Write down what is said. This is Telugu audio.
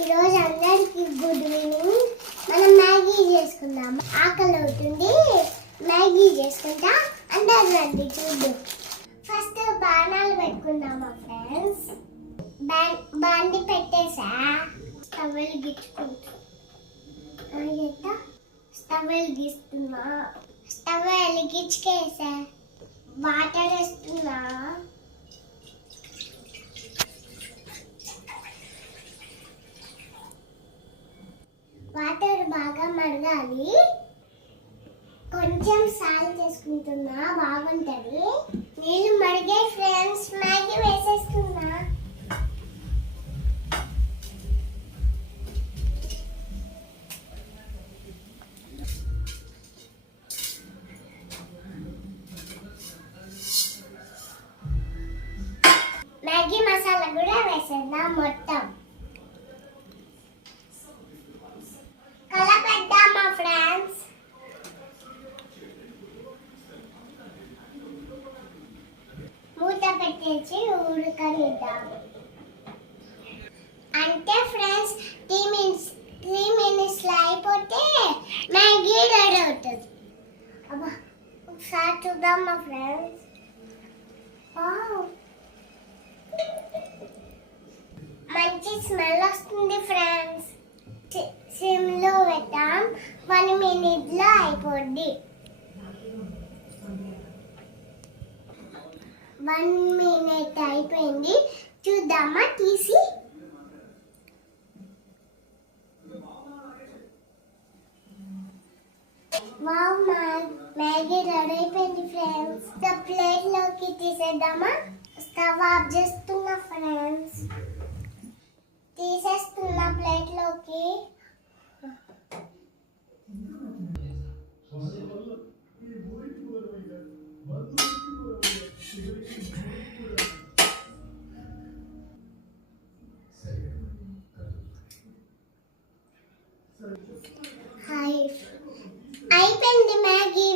ఈరోజు అందరికి గుడ్ ఈవినింగ్. మనం మ్యాగీ చేసుకుందాం. ఆకలి అవుతుంది, మ్యాగీ చేసుకుంటా. అందరు రండి చూద్దాం. ఫస్ట్ బాణాలు పెట్టుకుందామా ఫ్రెండ్స్. బాండి పెట్టేసా. స్టవ్ వెలిగించుకుంటా. స్టవ్ వెలిగిస్తున్నా. స్టవ్ వెలిగించుకేసా. వాటర్ వేస్తున్నా. వాటర్ బాగా మరగాలి. కొంచెం సాల్ట్ చేసుకుంటున్నా, బాగుంటది. నీళ్ళు మరిగే ఫ్రెండ్స్, మ్యాగీ వేసేస్తున్నా. మ్యాగీ మసాలా కూడా వేసేద్దాం మొత్తం. కలపెద్దామా ఫ్రెండ్స్. మూత పెట్టేసి ఉడకనిద్దాము. అంటే ఫ్రెండ్స్ 3 మినిట్స్ లో అయిపోతే మ్యాగీ రెడీ అవుతుంది. అబ్బా ఒకసారి చూద్దామా ఫ్రెండ్స్. మంచి స్మెల్ వస్తుంది ఫ్రెండ్స్. సిమ్ లో పెట్టాం. 1 మినిట్ లో అయిపోద్ది. 1 మినిట్ అయిపోయింది. చూద్దామా తీసి. వావ్, మ్యాగీ రెడీ అయిపోయింది ఫ్రెండ్స్. ప్లేట్ లోకి తీసేద్దామా. స్టవ్ ఆఫ్ చేస్తున్నా ఫ్రెండ్స్. తీసేస్తున్నా ప్లేట్ లోకి. అయిపోయింది మ్యాగీ.